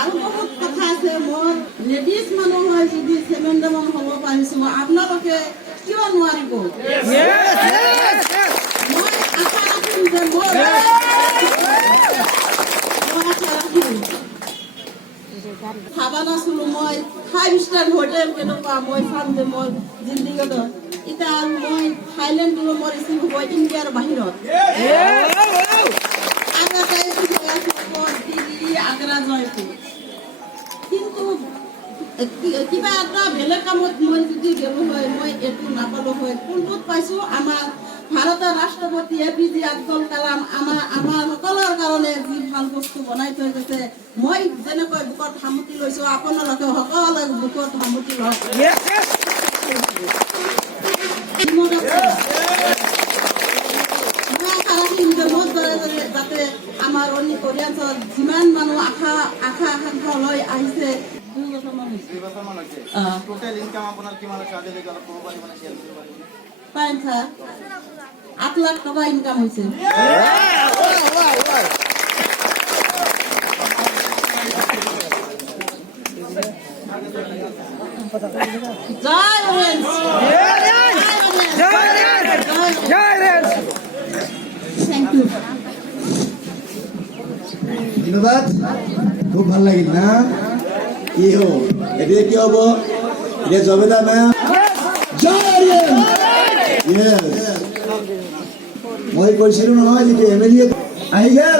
আৰু বহুত কথা আছে। মই লেডিজ মানুহ হয় যদি চেমেণ্ডামান হ'ব পাৰিছোঁ, আপোনালোকে কিয় নোৱাৰিব? মই আশা ৰাখিম যে ভাবা নাছিলো মই 5 ষ্টাৰ হোটেল কেনেকুৱা মই চাম যে মোৰ জিন্দিগত। এতিয়া মই থাইলেণ্ড মোৰ ৰিচিভ হ'ব ইণ্ডিয়াৰ বাহিৰত। দিল্লী, আগ্ৰা, জয়পুৰ। কিন্তু কিবা এটা বেলেগ কামত মই যদি গ'লো হয়, মই এইটো নাপালো হয়। কোনটোত পাইছোঁ? আমাৰ ভাৰতৰ ৰাষ্ট্ৰপতি APJ আব্দুল কালাম আমাৰ সকলৰ কাৰণে যি ভাল বস্তু বনাই থৈ গৈছে। মই যেনেকৈ বুকত সামুতি লৈছোঁ, আপোনালোকে সকলোৱে বুকত সামুতি লওক। যাতে আমাৰ অৰিয়েন্টত যিমান মানুহ আশা আকাংক্ষা লৈ আহিছে, 2 বছৰমান হৈছে। টোটেল ইনকাম আপোনাৰ কিমান আছে? আজিলৈকে অলপ ক'ব পাৰিব নে? শেয়াৰ কৰিব পাৰিব? পাইম ছাৰ, 8 লাখ টকা ইনকাম হৈছে। জয় অৰেঞ্জ, থ্যাংক ইউ। ধন্যবাদ, খুব ভাল লাগিল না? কি হব এতিয়া? কি হব এতিয়া? জবেদা মেম, মই কৈছিলো নহয় যেতিয়া MLA আহি যায়।